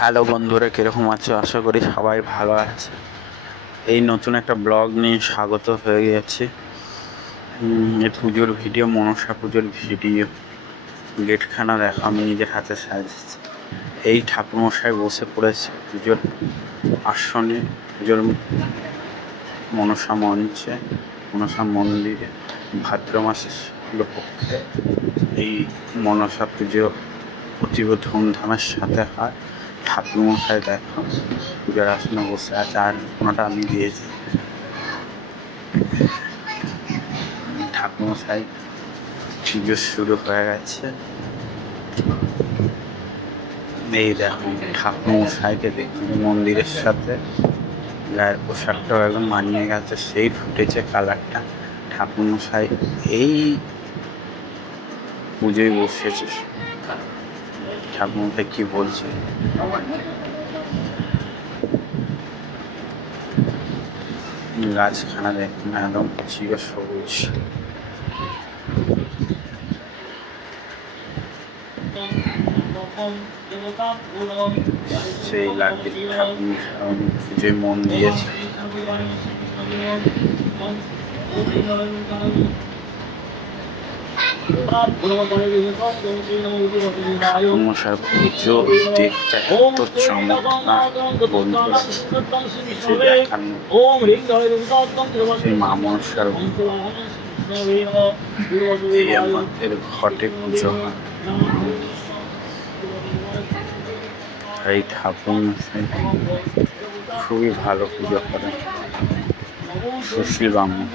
Hello বন্ধুরা, কীরকম আছো? আশা করি সবাই ভালো আছে। এই নতুন একটা ব্লগ নিয়ে স্বাগত হয়ে গেছে। এই পুজোর ভিডিও, মনসা পুজোর ভিডিও। গেটখানা দেখো, আমি নিজের হাতে সাজিয়েছি। এই ঠাকুরমশাই বসে পড়েছে পুজোর আসনে, পুজোর মনসা মঞ্চে, মনসা মন্দিরে। ভাদ্র মাসের শুক্লপক্ষে এই মনসা পুজো অতীব ধুমধামের সাথে হয়। ঠাকুরমশাই দেখো পূজার আসনে বসে আছে, আর কোনোটা আমি দিয়েছি। ঠাকুরমশাই পুজো শুরু হয়ে গেছে। এই দেখুন ঠাকুরমশাইকে দেখুন, মন্দিরের সাথে গায়ের পোশাকটাও একদম মানিয়ে গেছে, সেই ফুটেছে কালারটা। ঠাকুরমশাই এই পুজোয় বসেছে। ঠাকুরমশাই কি বলছে? গাছখানা দেখুন একদম চির সবুজ। সেই লাগে ঠাকুর পুজোয় মন দিয়েছে। ঠাকুরমশাই পুজো দেখতে এত চমৎকার বন্ধুরা, সেই মা মনসার এই আমাদের ঘটে পুজো হয়। এই ঠাকুরমশাই খুবই ভালো পুজো করেন। সুশীল বামুন,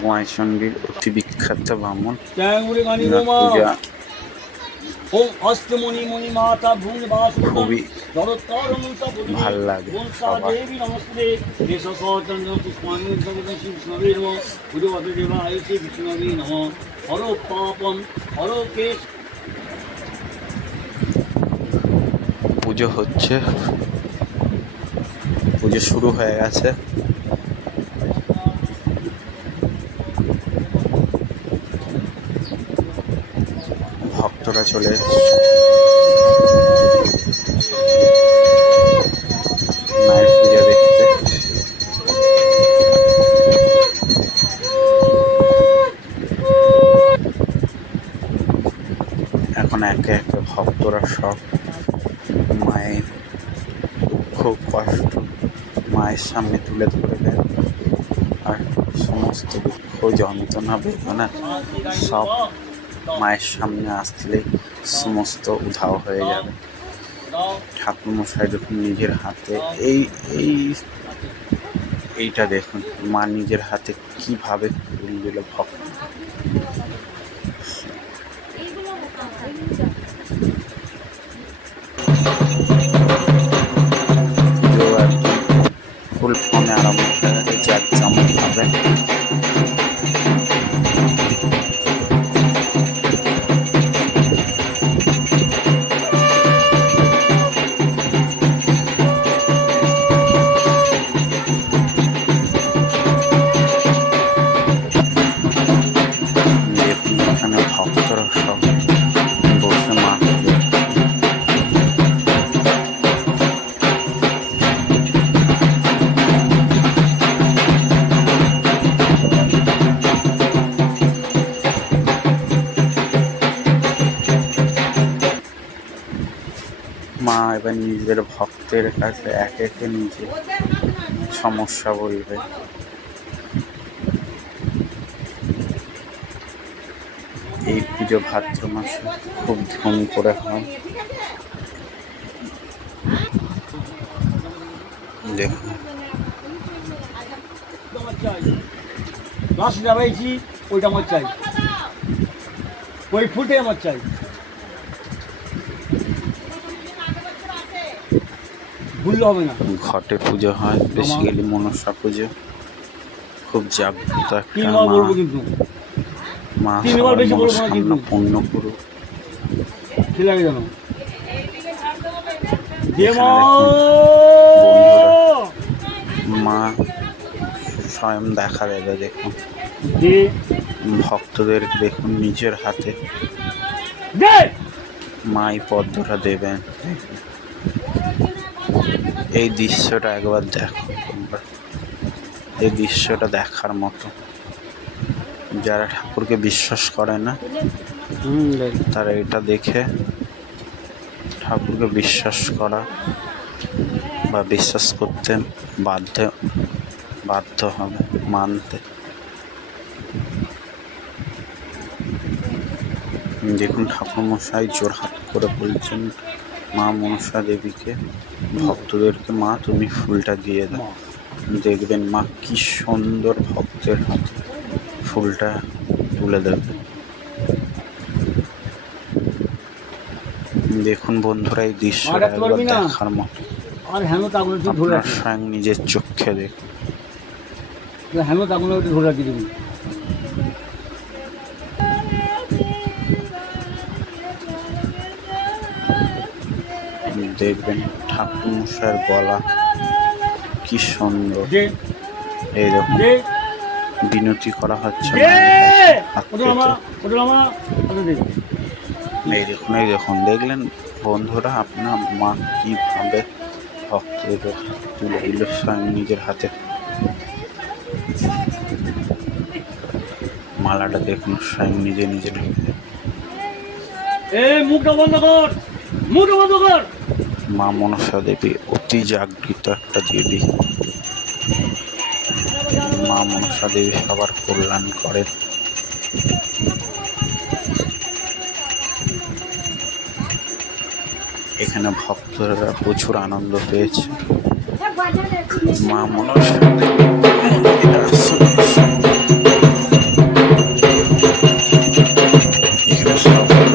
গোয়াইচন্ডীর অতি বিখ্যাত বামুন। পূজা খুবই ভাল লাগে সবার। পুজো হচ্ছে, পুজো শুরু হয়ে গেছে। ভক্তরা চলে এসেছে মায়ের পূজা দেখতে। এখন একে একে ভক্তরা সব মায়ের দুঃখ কষ্ট মায়ের সামনে তুলে ধরবে, আর সমস্ত দুঃখ যন্ত্রণা বেদনা সব মায়ের সামনে আসলে সমস্ত উধাও হয়ে যাবে। ঠাকুরমশাই দেখুন নিজের হাতে এইটা দেখুন, মা নিজের হাতে কিভাবে ফুল দিল ভক্ত। ফুল ফোনে আরম্ভ হয়ে গেছে জাঁকজমকভাবে। এখানে ভক্তরা সব বসে মাকে মা এবার নিজের ভক্তের কাছে একে একে নিজে সমস্যা বলবে। এই পুজো ভাদ্র মাসে খুব ধুম করে হয়। দেখুন ওইটা আমার চাই, ওই ফুটে আমার চাই। ভুললে হবে না। ঘটে পুজো হয় বেসিক্যালি মনসা পুজো, খুব জাগ্রত একটা তিনবার বলবো কিন্তু, মা তিনবার বেশি বলবো না কিন্তু। পূর্ণ করুক। কি লাগে জানো? মা স্বয়ং দেখা দেবে। দেখুন ভক্তদের দেখুন নিজের হাতে মাই পদ্মটা দেবেন। এই দৃশ্যটা একবার দেখো তোমরা, এই দৃশ্যটা দেখার মতো। যারা ঠাকুরকে বিশ্বাস করে না তারা এটা দেখে ঠাকুরকে বিশ্বাস করা বা বিশ্বাস করতে বাধ্য হবে, মানতে। দেখুন ঠাকুরমশাই জোড়হাত করে বলছেন মা মনসা দেবীকে, ভক্তদেরকে, মা তুমি ফুলটা দিয়ে দাও। দেখবেন মা কি সুন্দর ভক্তের হাতে ফুলটা তুলে দেবে। দেখুন বন্ধুরা, এই দৃশ্যটা একবার দেখার মতো। আপনার স্বয়ং নিজের চোখে দেখুন। দেখবেন ঠাকুর মশাইয়ের গলা কি সুন্দর। এই দেখুন বিনতি করা হচ্ছে। এই দেখুন দেখলেন বন্ধুরা, আপনার মা কিভাবে ভক্তদের তুলে দিল স্বয়ং নিজের হাতে। মালাটা দেখুন স্বয়ং নিজে মুখটা বন্ধ কর, মুখটা বন্ধ কর। মা মনসা দেবী অতি জাগৃত একটা দেবী। মা মনসা দেবী সবার কল্যাণ করে। এখানে ভক্তরা প্রচুর আনন্দ পেয়েছে। মা মনসা দেবী মন্দিরে আসনে এখানে সবাই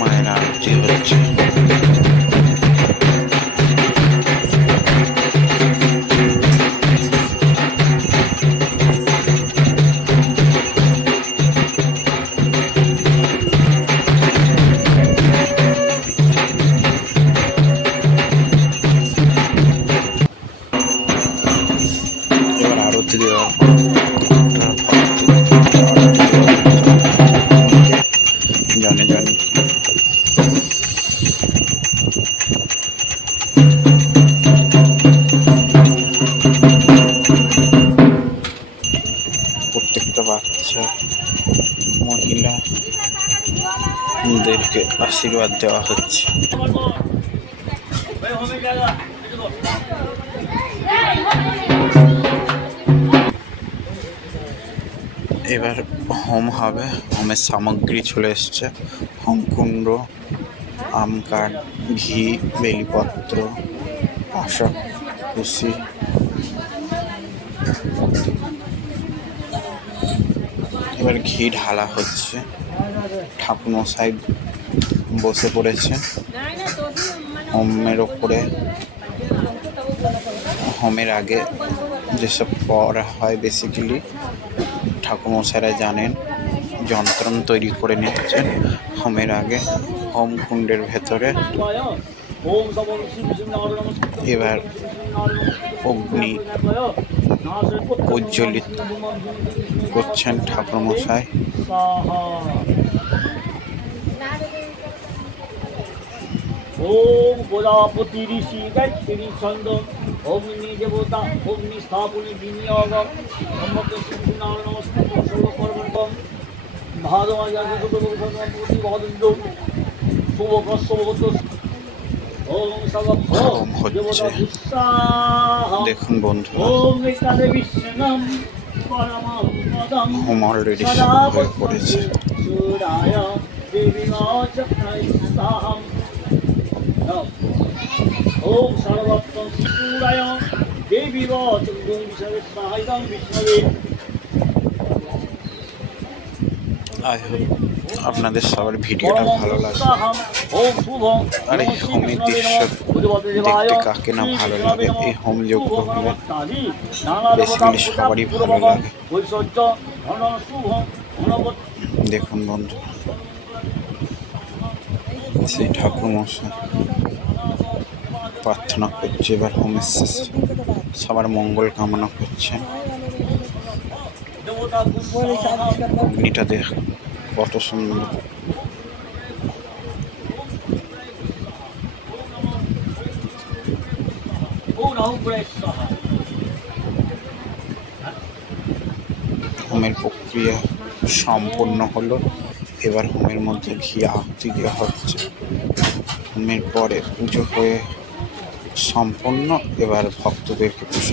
মায়ের আরতি হচ্ছে। এবার আরতি দেওয়া জানে প্রত্যেকটা বাচ্চা মহিলাদেরকে আশীর্বাদ দেওয়া হচ্ছে। এবার হোম হবে। হোমের সামগ্রী চলে এসছে। হোমকুণ্ড, আম কাঠ, ঘি, বেলিপত্র, আশা খুশি। এবার ঘি ঢালা হচ্ছে। ঠাকুরমশাই বসে পড়েছে হোমের ওপরে। হোমের আগে যেসব পড়া হয় বেসিক্যালি ঠাকুরমশাইরা জানেন, যন্ত্রণ তৈরি করে নিচ্ছেন হোমের আগে হোমকুণ্ডের ভেতরে। এবার অগ্নি উজ্জ্বলিত করছেন ঠাকুরমশাই। ওম প্রজাপতি ঋষি গায়ত্রী ছন্দ অগ্নি দেবতা অগ্নি স্থাপনে বিনিয়োগ সম্মুখে শিশু নারায়ণ নমস্কার সর্বকর্মকম ভারতী ভদ্র শুভ কশ্যপগত ওম হোম হচ্ছে। দেখুন বন্ধুরা, হোম অলরেডি শুরু হয়ে পড়েছে। ओम सर्वत्वं शिशूराय देवी वाचुं विषयस्ताहितं विष्णवे। আই হোপ আপনাদের সবার ভিডিওটা ভালো লাগে। আর এই হোমের দৃশ্য দেখতে কাকে না ভালো লাগে। এই হোম যজ্ঞ হলে বেসিক্যালি সবারই ভালো লাগে। ধন শুভম ধনবত দেখুন বন্ধু, সেই ঠাকুরমশাই প্রার্থনা করছে, এবার হোমের শেষে সবার মঙ্গল কামনা করছে। দেবতা অগ্নিটা দেখ কত সুন্দর। হোমের প্রক্রিয়া সম্পূর্ণ হলো। এবার হোমের মধ্যে ঘি আহুতি দেওয়া হচ্ছে। হোমের পরে পুজো হয়ে সম্পূর্ণ। এবার ভক্তদেরকে প্রসাদ